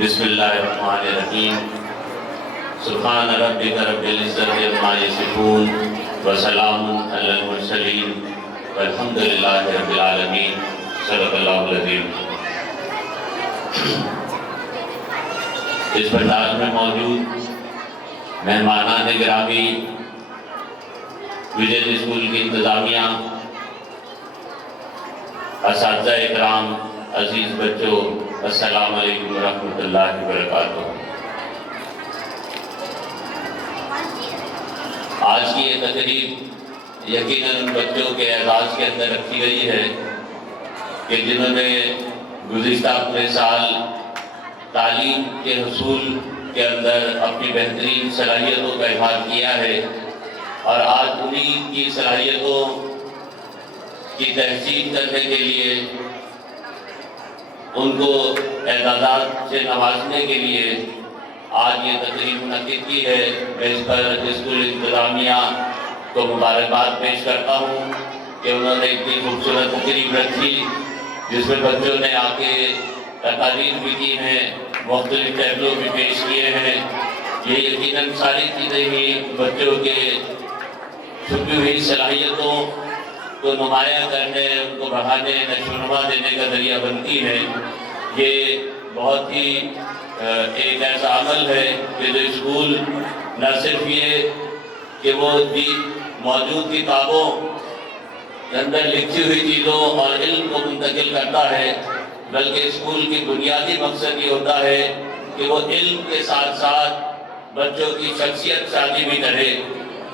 بسم اللہ الرحمن الرحیم سبحان ربک رب العزت عما یصفون وسلام علی المرسلین والحمد للہ رب العالمین صدق اللہ العظیم۔ اس پنداز میں موجود مہمانان گرامی، وجن اسکول کی انتظامیہ، اساتذہ اکرام، عزیز بچوں، السلام علیکم ورحمۃ اللہ وبرکاتہ۔ آج کی یہ تقریب یقیناً ان بچوں کے اعزاز کے اندر رکھی گئی ہے کہ جنہوں نے گزشتہ پورے سال تعلیم کے حصول کے اندر اپنی بہترین صلاحیتوں کا اظہار کیا ہے، اور آج انہیں کی صلاحیتوں کی تحسین کرنے کے لیے، ان کو اعزازات سے نوازنے کے لیے آج یہ تقریب منعقد کی ہے۔ میں اس پر اسکول انتظامیہ کو مبارکباد پیش کرتا ہوں کہ انہوں نے اتنی خوبصورت تقریب رکھی، جس میں بچوں نے آ کے تقاریر بھی کی ہیں، مختلف ٹیبلو بھی پیش کیے ہیں۔ یہ یقیناً ساری چیزیں ہی بچوں کے چھپی ہوئی صلاحیتوں کو نمایاں کرنے، ان کو بڑھانے، نشو و نما دینے کا ذریعہ بنتی ہے۔ یہ بہت ہی ایک ایسا عمل ہے کہ جو اسکول نہ صرف یہ کہ وہ موجود کتابوں کے اندر لکھی ہوئی چیزوں اور علم کو منتقل کرتا ہے، بلکہ اسکول کی بنیادی مقصد یہ ہوتا ہے کہ وہ علم کے ساتھ ساتھ بچوں کی شخصیت سازی بھی کرے،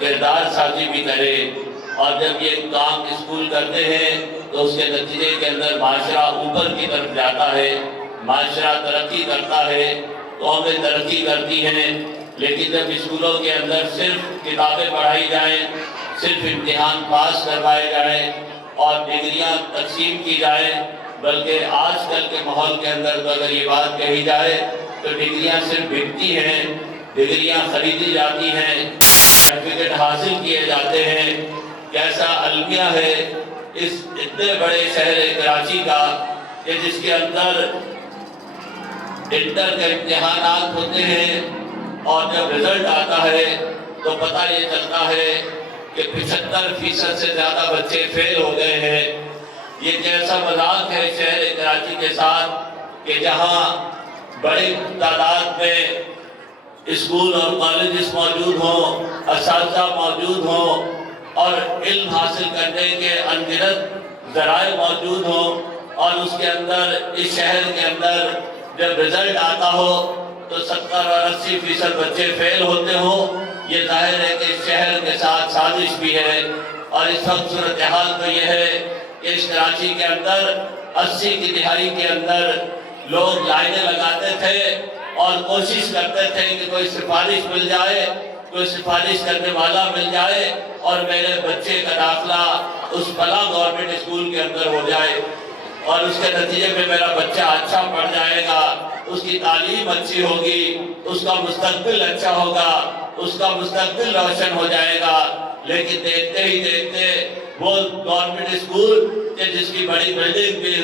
کردار سازی بھی کرے، اور جب یہ کام اسکول کرتے ہیں تو اس کے نتیجے کے اندر معاشرہ اوپر کی طرف جاتا ہے، معاشرہ ترقی کرتا ہے، قومیں ترقی کرتی ہیں۔ لیکن جب اسکولوں کے اندر صرف کتابیں پڑھائی جائیں، صرف امتحان پاس کروائے جائیں اور ڈگریاں تقسیم کی جائیں، بلکہ آج کل کے ماحول کے اندر تو اگر یہ بات کہی جائے تو ڈگریاں صرف بکتی ہیں، ڈگریاں خریدی جاتی ہیں، سرٹیفکیٹ حاصل کیے جاتے ہیں۔ کیسا المیہ ہے اس اتنے بڑے شہر کراچی کا کہ جس کے اندر انٹر کے امتحانات ہوتے ہیں، اور جب رزلٹ آتا ہے تو پتہ یہ چلتا ہے کہ 75% سے زیادہ بچے فیل ہو گئے ہیں۔ یہ کیسا مذاق ہے شہر کراچی کے ساتھ کہ جہاں بڑی تعداد میں اسکول اور کالجز موجود ہوں، اساتذہ موجود ہوں، اور علم حاصل کرنے کے انگنت ذرائع موجود ہوں، اور اس کے اندر اس شہر کے اندر جب رزلٹ آتا ہو تو 70 اور 80% بچے فیل ہوتے ہوں۔ یہ ظاہر ہے کہ اس شہر کے ساتھ سازش بھی ہے، اور اس وقت صورتحال تو یہ ہے کہ اس کراچی کے اندر 80 کی دہائی کے اندر لوگ لائنیں لگاتے تھے اور کوشش کرتے تھے کہ کوئی سفارش مل جائے، کوئی سفارش کرنے والا مل جائے اور میرے بچے کا داخلہ اس فلاں گورنمنٹ اسکول کے اندر ہو جائے، اور اس کے نتیجے میں میرا بچہ اچھا پڑھ جائے گا، اس کی تعلیم اچھی ہوگی، اس کا مستقبل اچھا ہوگا، اس کا مستقبل روشن ہو جائے گا۔ لیکن دیکھتے ہی دیکھتے وہ گورنمنٹ اسکول کہ جس کی بڑی بلڈنگ بھی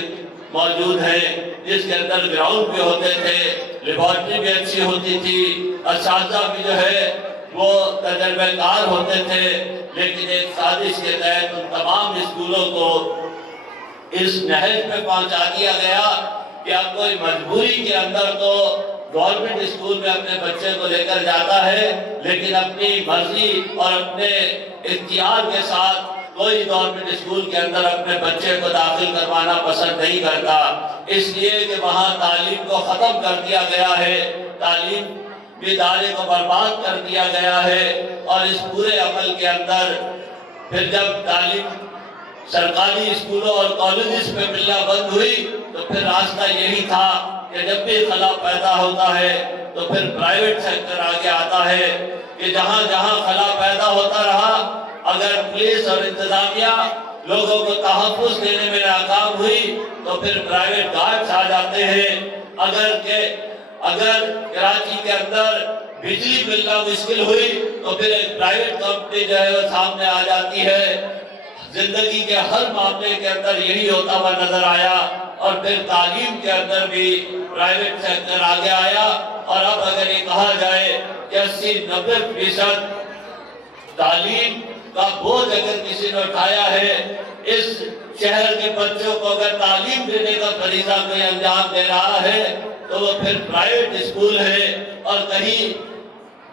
موجود ہے، جس کے اندر گراؤنڈ بھی ہوتے تھے، لیبارٹری بھی اچھی ہوتی تھی، اساتذہ بھی جو ہے وہ تجربہ کار ہوتے تھے، لیکن ایک سازش کے تحت ان تمام اسکولوں کو اس نہج پہ پہنچا دیا گیا کہ اب کوئی مجبوری کے اندر تو گورنمنٹ اسکول میں اپنے بچے کو لے کر جاتا ہے، لیکن اپنی مرضی اور اپنے اختیار کے ساتھ کوئی گورنمنٹ اسکول کے اندر اپنے بچے کو داخل کروانا پسند نہیں کرتا، اس لیے کہ وہاں تعلیم کو ختم کر دیا گیا ہے، تعلیم کے ادارے کو برباد کر دیا گیا ہے۔ اور اس پورے عمل کے اندر پھر جب تعلیم سرکاری اسکولوں اور کالجز میں ملنا بند ہوئی تو پھر راستہ یہی تھا کہ جب بھی خلا پیدا ہوتا ہے تو پھر پرائیویٹ سیکٹر آگے آتا ہے، کہ جہاں جہاں خلا پیدا ہوتا رہا، اگر پولیس اور انتظامیہ لوگوں کو تحفظ دینے میں ناکام ہوئی تو پھر پرائیویٹ گارڈز آ جاتے ہیں۔ اگر کراچی کے اندر بجلی ملنا مشکل ہوئی تو پھر ایک پرائیویٹ کمپنی جو ہے وہ سامنے آ جاتی ہے۔ زندگی کے ہر معاملے کے اندر یہی ہوتا ہوا نظر آیا، اور پھر تعلیم کے اندر بھی پرائیویٹ سیکٹر آگے آیا، اور اب اگر یہ کہا جائے کہ 80-90% تعلیم کا بوجھ اگر کسی نے اٹھایا ہے، اس شہر کے بچوں کو اگر تعلیم دینے کا فریضہ کوئی انجام دے رہا ہے تو وہ پھر پرائیویٹ اسکول ہے، اور کہیں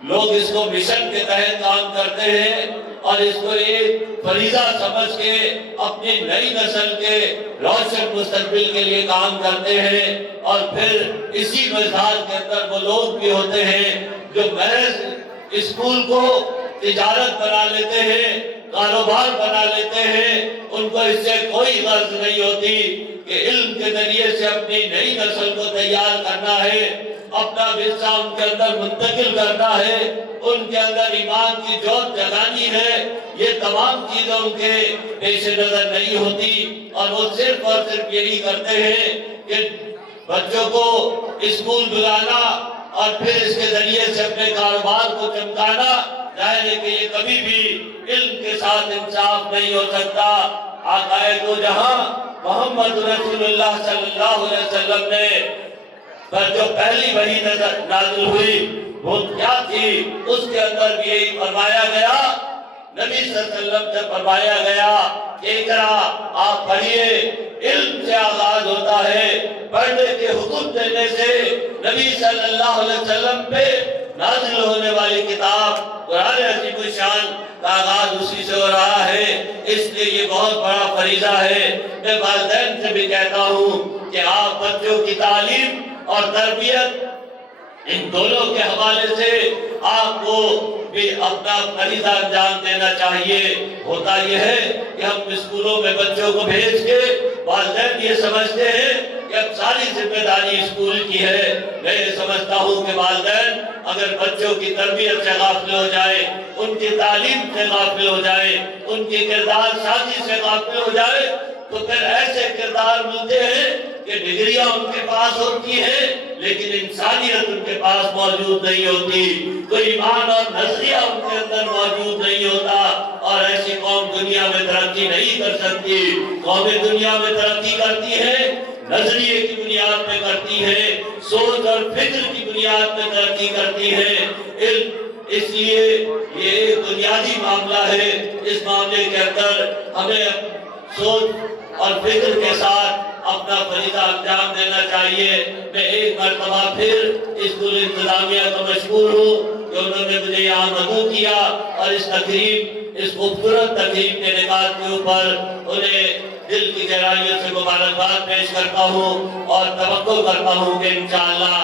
لوگ اس کو مشن کے تحت کام کرتے ہیں اور اس کو ایک فریضہ سمجھ کے اپنی نئی نسل کے روشن مستقبل کے لیے کام کرتے ہیں، اور پھر اسی مزاج کے اندر وہ لوگ بھی ہوتے ہیں جو محض اسکول کو تجارت بنا لیتے ہیں، کاروبار بنا لیتے ہیں، ان کو اس سے کوئی غرض نہیں ہوتی کہ علم کے ذریعے سے اپنی نئی نسل کو تیار کرنا ہے، اپنا ورثہ ان کے اندر منتقل کرنا ہے، ان کے اندر ایمان کی جوت جگانی ہے۔ یہ تمام چیزیں ان کے پیش نظر نہیں ہوتی، اور وہ صرف اور صرف یہی کرتے ہیں کہ بچوں کو اسکول بلانا اور پھر اس کے ذریعے سے اپنے کاروبار کو چمکانا۔ ظاہر ہے کہ یہ کبھی بھی علم کے ساتھ انصاف نہیں ہو سکتا۔ آقا دو جہاں محمد رسول اللہ صلی اللہ علیہ وسلم نے پر جو پہلی وحی نازل ہوئی وہ کیا تھی، اس کے اندر بھی یہی فرمایا گیا، نبی صلی اللہ علیہ وسلم سے فرمایا گیا کہ اقرا، آپ پڑھیے۔ علم سے آغاز ہوتا ہے، پڑھنے کے حکم دینے سے نبی صلی اللہ علیہ وسلم پہ نازل ہونے والی کتاب قرآن عظیم الشان کا آغاز اسی سے ہو رہا ہے۔ اس لیے یہ بہت بڑا فریضہ ہے۔ میں والدین سے بھی کہتا ہوں کہ آپ بچوں کی تعلیم اور تربیت ان دونوں کے حوالے سے آپ کو بھی اپنا فریضہ انجام دینا چاہیے۔ ہوتا یہ ہے کہ ہم اسکولوں میں بچوں کو بھیج کے والدین یہ سمجھتے ہیں کہ اب ساری ذمہ داری اسکول کی ہے۔ میں یہ سمجھتا ہوں کہ والدین اگر بچوں کی تربیت سے غافل ہو جائے، ان کی تعلیم سے غافل ہو جائے، ان کی کردار سازی سے غافل ہو جائے، تو پھر ایسے کردار ملتے ہیں کہ ڈگریاں ان کے پاس ہوتی ہیں لیکن انسانیت ان کے پاس موجود نہیں ہوتی، کوئی ایمان اور نظریہ ان کے اندر موجود نہیں ہوتا، اور ایسی قوم دنیا میں ترقی نہیں کر سکتی۔ قومیں دنیا میں ترقی کرتی ہیں، نظریے کی بنیاد پہ کرتی ہے، سوچ اور فکر کی بنیاد پہ ترقی کرتی ہے۔ اس لیے یہ ایک بنیادی معاملہ ہے۔ اس معاملے کے اندر ہمیں سوچ اور فکر کے ساتھ اپنا فریضہ انجام دینا چاہیے۔ میں ایک مرتبہ پھر اسکول انتظامیہ کا مشکور ہوں کہ انہوں نے مجھے یہاں مدعو کیا، اور اس تقریب، اس خوبصورت تقریب کے نکات کے اوپر انہیں دل کی گہرائیوں سے مبارکباد پیش کرتا ہوں، اور توقع کرتا ہوں کہ انشاءاللہ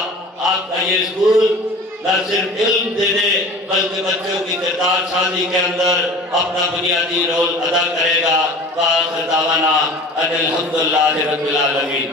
آپ کا یہ اسکول نہ صرف علم دینے بلکہ بچوں کی کردار سازی کے اندر اپنا بنیادی رول ادا کرے گا۔ وآخر دعوانا ان الحمدللہ رب العالمین۔